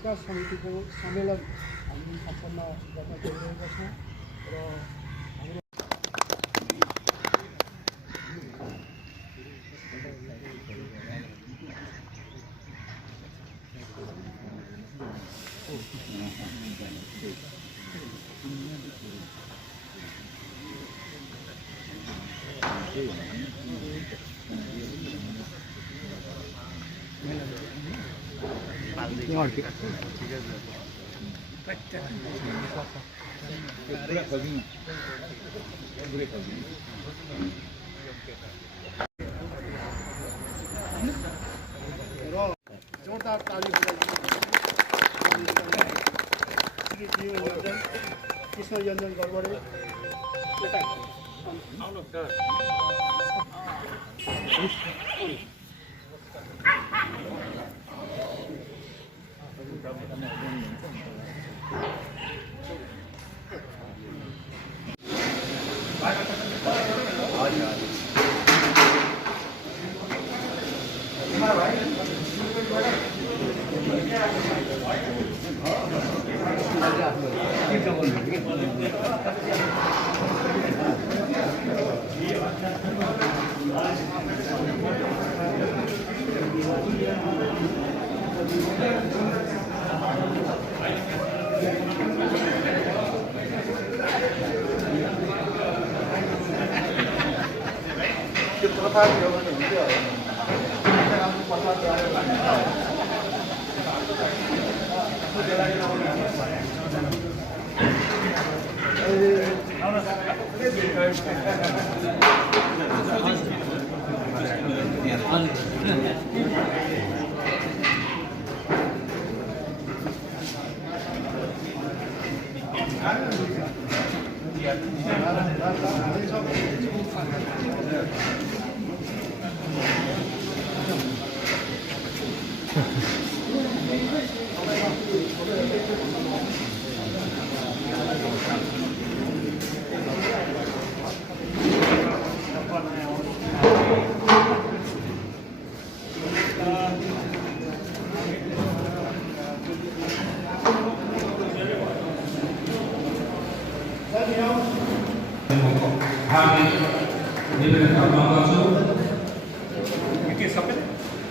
विकास समितिको सम्मेलन हामी सम्पन्न गर्न गइरहेका छौँ र जोरदार ताली कृष्ण योजन गडबडे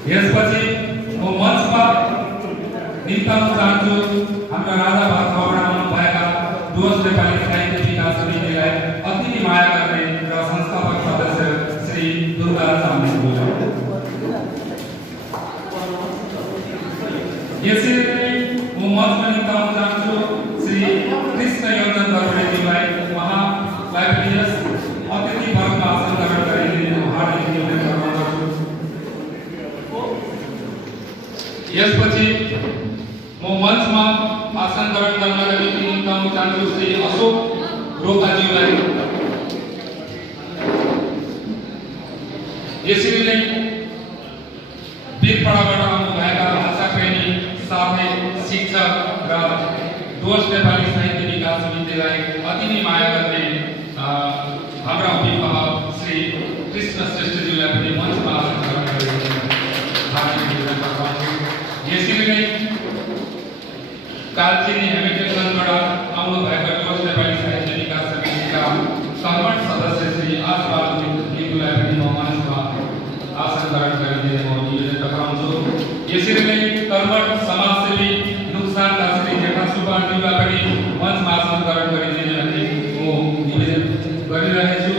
यसपछि म मञ्चमा निम्ताउन चाहन्छु हाम्रा राजा भाषामा भएका डुवर्स नेपाली साहित्य विकास समितिलाई अति माया गर्ने र संस्थापक सदस्य श्री दुर्गाराज चामलिङज्यू। यसरी नै म मञ्चमा निम्ताउन चाहन्छु श्री कृष्ण योजन गडबडेज्यूलाई उहाँलाई पनि यस अतिथि वर्गमा आसन ग्रहण गरिदिनु हार्दिक निवेदन गर्दछु। यसपछि म मञ्चमा आसन ग्रहण गर्नका निम्ति निम्ताउन चाहन्छु श्री अशोक रोकाज्यूलाई। यसरी नै वीरपाडाबाट आउनुभएका भाषाप्रेमी साथै शिक्षक र डुवर्स नेपाली साहित्य विकास समितिलाई अति नै माया गर्ने हाम्रा अभिभावक श्री कृष्ण श्रेष्ठज्यूलाई पनि मञ्चमा आसन ग्रहण गरिदिनु हार्दिक निवेदन गर्दछु। यसरी नै कालचिनी हेमिल्टनबाट आउनुभएका डुवर्स नेपाली साहित्य विकास समितिका कर्मठ सदस्य श्री आशबहादुर लिम्बूलाई पनि म मञ्चमा आसन ग्रहण गरिदिने म निवेदन गराउँछु। यसरी नै कर्मठ समाजसेवी नुकसानका श्री जेठा सुब्बाज्यूलाई पनि मञ्चमा आसन ग्रहण गरिदिने भन्ने म निवेदन गरिरहेछु।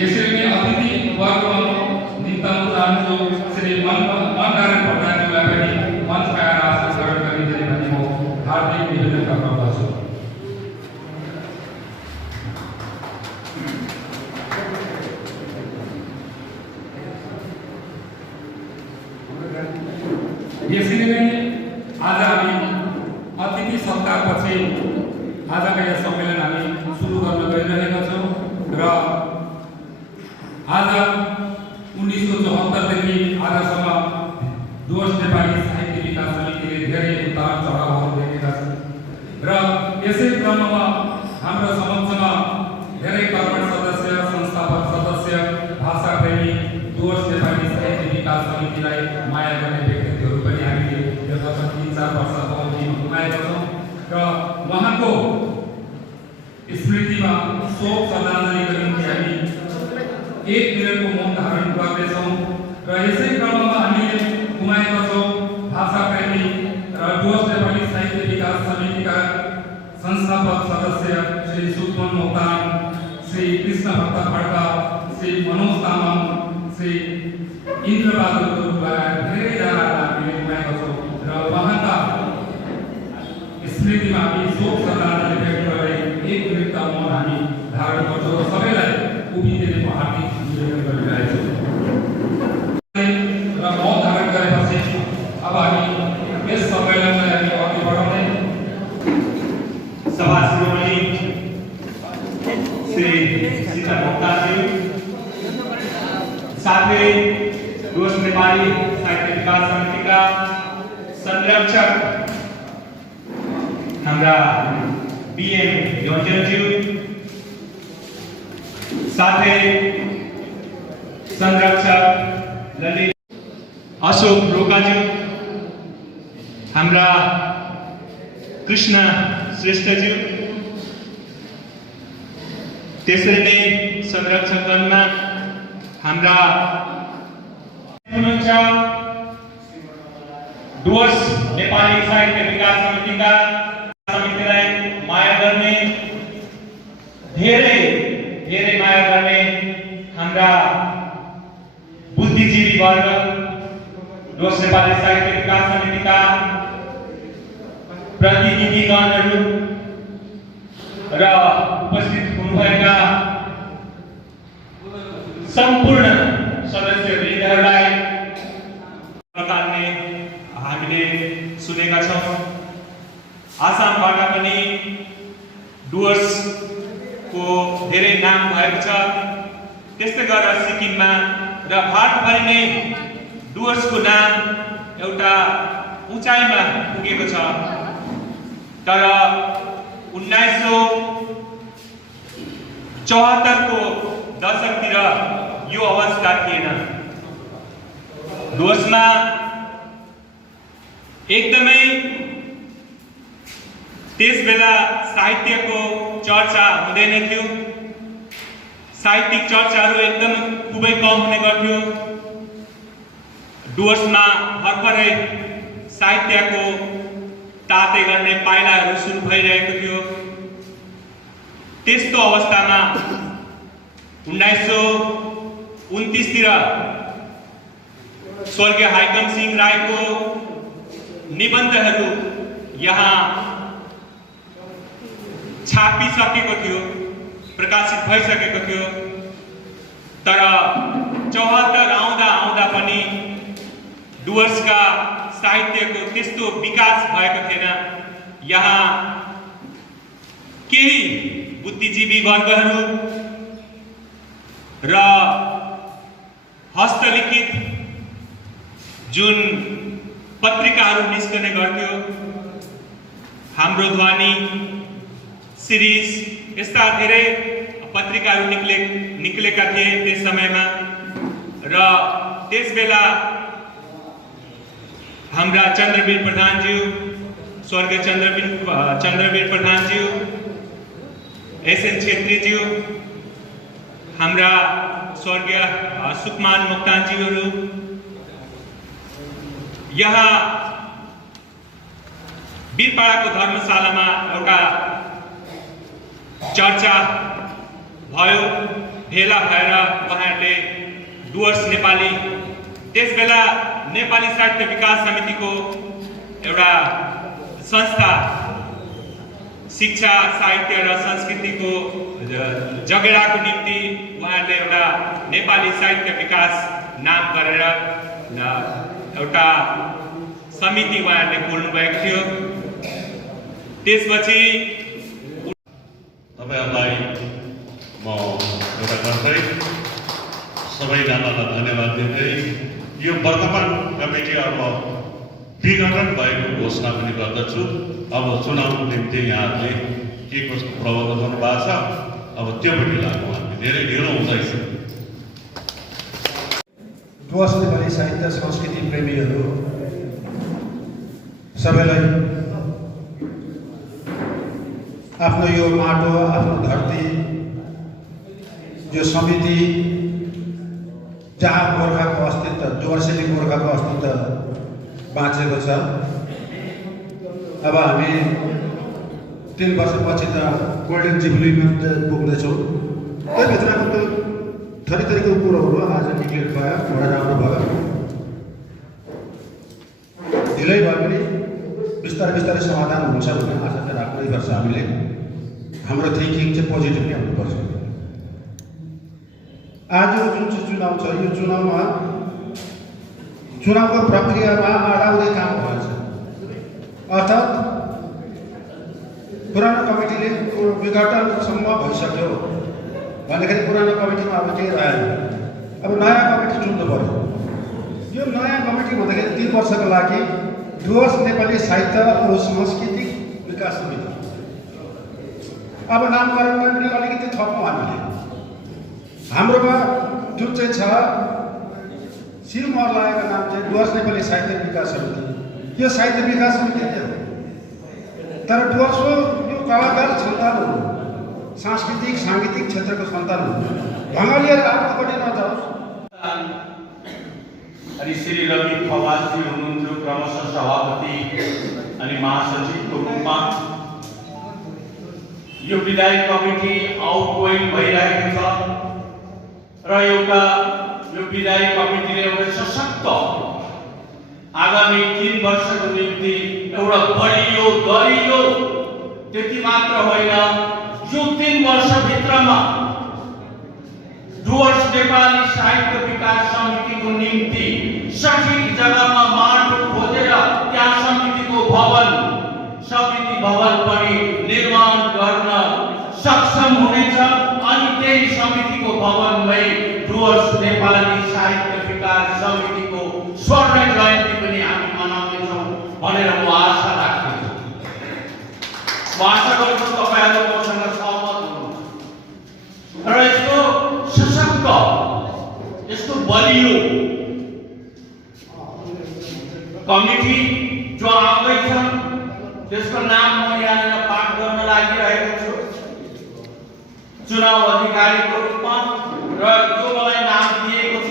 यसरी नै अतिथि वर्गमा निम्ताउन चाहन्छु श्री मननारायण भट्टराज्यूलाई पनि मञ्चमा आएर आसन ग्रहण गरिदिने भन्ने म हार्दिक निवेदन गर्दछु। यसरी नै आज हामी अतिथि सत्कारपछि आजका यस सम्मेलन हामी सुरु गर्न गइरहेका छौँ र आज 1974 देखि आजसम्म डुवर्स नेपाली साहित्य विकास समितिले धेरै उतार चढावहरू देखेका छन् र यसै क्रममा हाम्रो समक्षमा धेरै कर्मठ सदस्य, संस्थापक सदस्य, भाषा 4 वर्षको अवधिमा गुमाएका छौँ र उहाँको स्मृतिमा शोक श्रद्धाञ्जलीको निम्ति हामी 1 मिनटको मौन धारण गर्दैछौँ र यसै क्रममा हामीले गुमाएका छौँ भाषा प्रेमी र डुवर्स नेपाली साहित्य विकास समितिका संस्थापक सदस्य श्री सुखमन मोक्तान, श्री कृष्ण भक्त खड्का, श्री मनोज तामाङ, श्री इन्द्रबहादुर गुरुङका धेरैजनालाई हामीले गुमाएका छौँ र उहाँका स्मृतिमा हामी शोक श्रद्धाञ्जली व्यक्त गर्दै 1 मिनटका मौन हामी धारण गर्छौँ र सबैलाई उभिँदै म हार्दिक निवेदन गरिरहेको छु र मौन धारण गरेपछि अब हामी यस सम्मेलनलाई हामी अघि बढाउँदै सभा शिरोमणि श्री सीता मोक्तानज्यू साथै डुवर्स नेपाली साहित्य विकास समितिका संरक्षक हाम्रा बीएम योन्जनज्यू साथै संरक्षक ललित अशोक रोकाज्यू हाम्रा कृष्ण श्रेष्ठज्यू त्यसरी नै संरक्षकगणमा हाम्रा हुनुहुन्छ डुवर्स नेपाली साहित्य विकास समितिका समितिलाई माया गर्ने धेरै माया गर्ने हाम्रा बुद्धिजीवी वर्ग डुवर्स नेपाली साहित्य विकास समितिका प्रतिनिधिगणहरू र उपस्थित हुनुभएका सम्पूर्ण सदस्यवृन्दहरूलाई प्रकारले हामीले सुनेका छौँ। आसामबाट पनि डुवर्सको धेरै नाम भएको छ, त्यस्तै गरेर सिक्किममा र भारतभरि नै डुवर्सको नाम एउटा उचाइमा पुगेको छ। तर 1974 को दशकतिर यो अवस्था थिएन। डुवर्समा एकदमै त्यसबेला साहित्यको चर्चा हुँदैन थियो, साहित्यिक चर्चाहरू एकदम खुबै कम हुने गर्थ्यो। डुवर्समा भर्खरै साहित्यको ताते गर्ने पाइलाहरू सुरु भइरहेको थियो। त्यस्तो अवस्थामा 1929 तिर स्वर्गीय हाइकम सिंह राईको निबन्धहरू यहाँ छापिसकेको थियो, प्रकाशित भइसकेको थियो। तर 74 आउँदा पनि डुवर्सका साहित्यको त्यस्तो विकास भएको थिएन। यहाँ केही बुद्धिजीवी वर्गहरू र हस्तलिखित जुन पत्रिकाहरू निस्कने गर्थ्यो, हाम्रो ध्वनि, सिरिज, यस्ता धेरै पत्रिकाहरू निक्लेका थिए त्यस समयमा। र त्यसबेला हाम्रा चन्द्रवीर प्रधानज्यू, स्वर्गीय चन्द्रवीर प्रधानज्यू, एसएन छेत्रीज्यू, हाम्रा स्वर्गीय सुखमान मोक्तानज्यूहरू यहाँ वीरपाडाको धर्मशालामा एउटा चर्चा भयो, भेला भएर उहाँहरूले डुवर्स नेपाली, त्यसबेला नेपाली साहित्य विकास समितिको एउटा संस्था, शिक्षा, साहित्य र संस्कृतिको जगेडाको निम्ति उहाँहरूले एउटा नेपाली साहित्य विकास नाम गरेर एउटा समिति उहाँहरूले खोल्नु भएको थियो। त्यसपछि तपाईहरुलाई म एउटा गर्दै सबैजनालाई धन्यवाद दिँदै यो वर्तमान कमिटी अब विघटन भएको घोषणा पनि गर्दछु। अब चुनावको निम्ति यहाँहरूले के कस्तो प्रबन्ध गर्नुभएको छ, अब त्योपट्टि लाग्नु हामी धेरै ढिलो हुँदैछ। डुवर्स नेपाली साहित्य संस्कृति प्रेमीहरू सबैलाई आफ्नो यो माटो, आफ्नो धरती, यो समिति जहाँ गोर्खाको अस्तित्व, डुवर्सेली गोर्खाको अस्तित्व बाँचेको छ। अब हामी 3 वर्षपछि त गोल्डन जुबलीमा पुग्दैछौँ। त्योभित्रको त्यो थरी थरीको कुरोहरू आज निक्लेर गयो, बडा राम्रो भयो। ढिलै भए पनि बिस्तारै बिस्तारै समाधान हुन्छ भन्ने आशा चाहिँ राख्नुपर्छ। हामीले हाम्रो थिङ्किङ चाहिँ पोजिटिभ नै हुनुपर्छ। आज जुन चाहिँ चुनाव छ, यो चुनावको प्रक्रियामा आडाउँदै काम भएछ। अर्थात् पुरानो कमिटीले विघटनसम्म भइसक्यो भन्दाखेरि पुरानो कमिटीमा अब केही रहेन, अब नयाँ कमिटी चुन्नु पर्यो। यो नयाँ कमिटी भन्दाखेरि 3 वर्षको लागि डुवर्स नेपाली साहित्य औ सांस्कृतिक विकास समिति। अब नामकरणमा पनि अलिकति थपौँ हामीले। हाम्रोमा जुन चाहिँ छ शिरमहर लागेको नाम चाहिँ डुवर्स नेपाली साहित्य विकास समिति। यो साहित्य विकास समिति नै हो, तर डुवर्सको यो कलाकार सन्तान हो, सांस्कृतिक साङ्गीतिक क्षेत्रको सन्तान हो। ढङ्गलिएर आफूपट्टि नजाओस्। अनि श्री रवि खवासजी हुनुहुन्थ्यो क्रमशः सभापति अनि महासचिवको रूपमा। यो विधायक कमिटी आउटगोइङ भइरहेको छ र यो विधायक कमिटीले एउटा सशक्त आगामी 3 वर्षको निम्ति एउटा बलियो दरिलो, त्यति मात्र होइन, यो 3 वर्षभित्रमा डुवर्स नेपाली साहित्य विकास समितिको निम्ति सठिक जग्गामा माटो खोजेर त्यहाँ समिति भवन पनि निर्माण गर्न सक्षम हुनेछ। अनि त्यही समितिको भवनमै डुवर्स नेपाली साहित्य विकास समितिको स्वर्ण जयन्ती पनि हामी मनाउनेछौँ भनेर म आशा राख्दछु। म आशा गर्छु तपाईँहरू मसँग सहमत हुनुहुन्छ र यस्तो सशक्त, यस्तो बलियो कमिटी जो आउँदैछ त्यसको नाम म यहाँनिर पाठ गर्न लागिरहेको छु चुनाव अधिकारीको रूपमा। र यो मलाई नाम दिएको छ,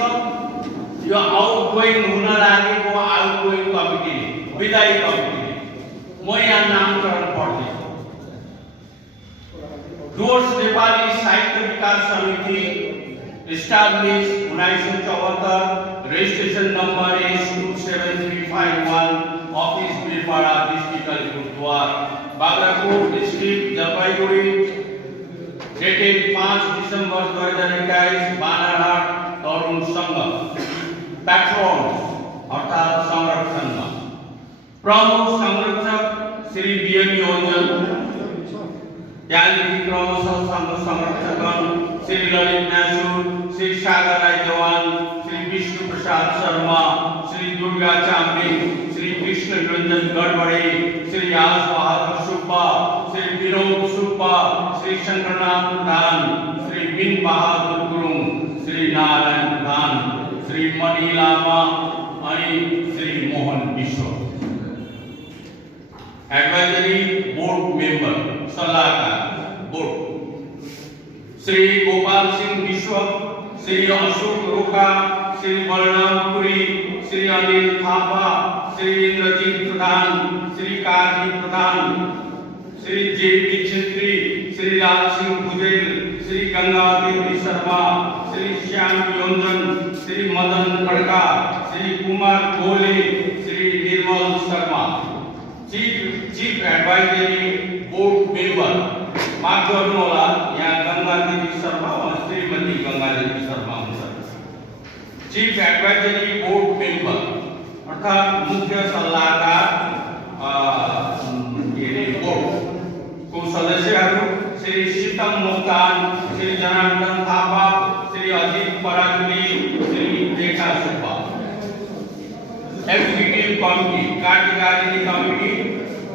यो आउटगोइङ हुन लागेको आउटगोइङ कमिटी, विधायी कमिटी। म यहाँ नामकरण पढ्दैछु। डुवर्स नेपाली साहित्य विकास समिति established 1974, registration number is 27351, office Birpara, district Alipurduar, Bagrapur district, Jalpaiguri, dated 5 December 2021, Banarhat, Tarun Sangha, patron अर्थात संरक्षण, प्रमुख संरक्षक श्री BM योजन, त्यागदेखि क्रमशः संघ संरक्षकगण श्री ललित नासुर, श्री सागर राय देवान, श्री विष्णु प्रसाद शर्मा, श्री दुर्गा चामलिङ, श्री कृष्ण रञ्जन गडबडे, श्री आस बहादुर सुब्बा, श्री विनोद सुब्बा, श्री शंकरनाथ प्रधान, श्री बिन बहादुर गुरुङ, श्री नारायण प्रधान, श्री मणि लामा अनि Shri Mohan Bishwa. Advisory board member सलाहकार board Shri Gopal Singh Bishwa, Shri Ashok Roka, Shri Balram Puri, Shri Anil Thapa, Shri Indrajit Pradhan, Shri Kazi Pradhan, Shri JP Chhetri, Shri Raj Singh Bhujel, Shri Gangadevi Sharma, Shri Shyam Yonjan, Shri Madan Khadka, Shri Kumar Gole, Shri Nirmal Sharma. Chief advisory board member माफ गर्नुहोला, यहाँ गंगादेवी शर्मा और श्रीमती गंगादेवी शर्मा हुन्छ। चीफ एडवाइजरी बोर्ड मेंबर अर्थात मुख्य सल्लाहकार बोर्ड को सदस्यहरू श्री सीतम मोक्तान, श्री जनार्दन थापा, श्री अजित पराजुली, श्री रेखा सुब्बा। एग्जीक्यूटिव कमिटी कार्यकारिणी कमिटी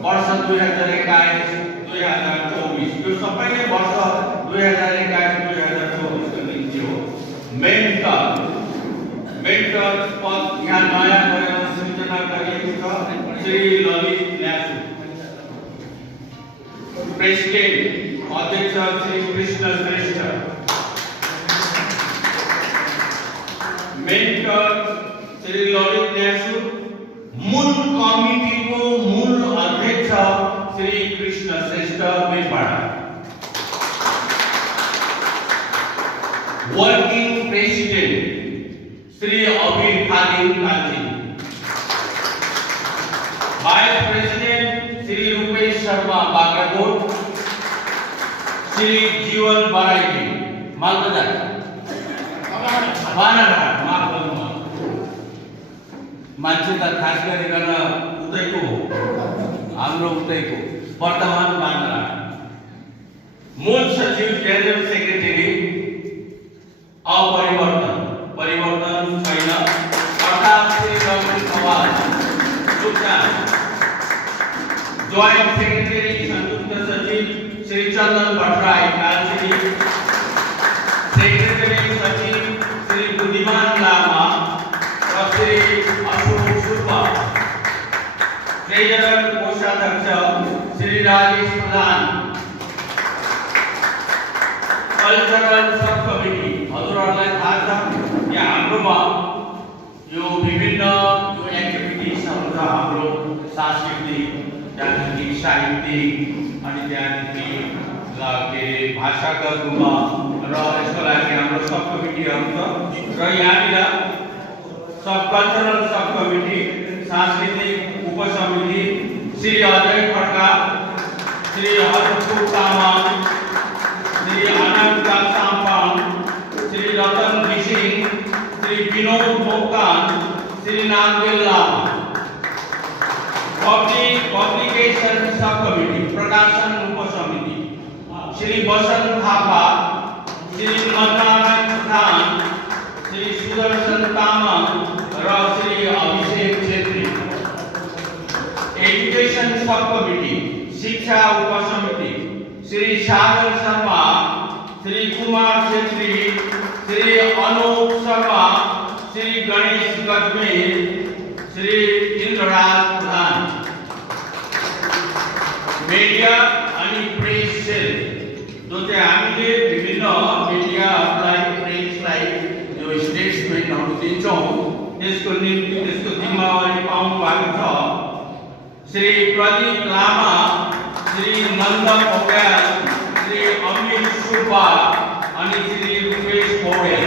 वर्ष 2021-2024 यो सबैले वर्ष 2021-2024 को निम्ति हो। मेन्टर पद यहाँ नयाँ गरेर सृजना गरिएको भएको छ श्री ललित न्यासु। प्रेसिडेन्ट अध्यक्ष श्री कृष्ण श्रेष्ठ। मेन्टर श्री ललित न्यासु। मूल कमिटीको मूल अध्यक्ष श्री कृष्ण श्रेष्ठ बेलपाडा। वर्किङ प्रेसिडेन्ट श्री अबिर खालिङ कान्छी। वाइस प्रेसिडेन्ट श्री रूपेश शर्मा बाग्राकोट। श्री जीवन बराइली मालबजार बानाघाट माफ गर्नु मान्छे त खास गरिकन उतैको हो, हाम्रो उतैको वर्तमान बानाघाट। मूल सचिव जेनरल सेक्रेटरी अपरिवर्तन परिवर्तन छैन अर्थात् श्री रमन खवाल सुल्तान। ज्वाइंट सेक्रेटरी संयुक्त सचिव श्री चंदन भट्टराई कालचिनी। सेक्रेटरी सचिव श्री बुद्धिमान लामा और श्री अशोक सुब्बा। ट्रेजरर कोषाध्यक्ष श्री राजेश प्रधान। कल्चरल सब कमिटी हजुरहरूलाई थाहा छ कि हाम्रोमा यो विभिन्न जो एक्टिभिटिजहरू छ हाम्रो सांस्कृतिक त्यहाँदेखि साहित्यिक अनि त्यहाँदेखि के भाषागत रूपमा र यसको लागि हाम्रो सब कमिटीहरू छ र यहाँनिर सब कल्चरल सब कमिटी सांस्कृतिक उपसमिति श्री अजय खड्का श्री हरपुर तामाङ श्री आनन्द साम्पाङ श्री रतन घिसिङ श्री विनोद मोक्तान श्री नामदेव लामा। पब्लिकेशन सब कमिटी प्रकाशन उपसमिति श्री बसंत थापा श्री मननारायण प्रधान श्री सुदर्शन तामाङ र श्री अभिषेक छेत्री। एजुकेशन सब कमिटी शिक्षा उपसमिति श्री सागर शर्मा श्री कुमार छेत्री श्री अनूप शर्मा श्री गणेश गजमेर श्री इंद्रराज प्रधान। मीडिया अनि प्रेस सेल जो चाहिँ हामीले विभिन्न मिडियाहरूलाई प्रेसलाई जो स्टेटमेन्टहरू दिन्छौँ त्यसको निम्ति त्यसको जिम्मेवारी पाउनु भएको छ श्री प्रदीप लामा श्री नन्द पौड्याल श्री अमित सुब्बा अनि श्री रूपेश पौड्याल।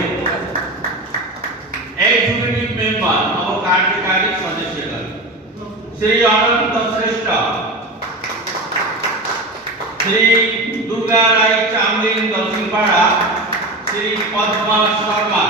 एक्जिक्युटिभ मेम्बर अब कार्यकारी सदस्यगण श्री अनन्त श्रेष्ठ श्री दुर्गा राई चामलिङ दक्षिणपाडा श्री पद्मा शर्मा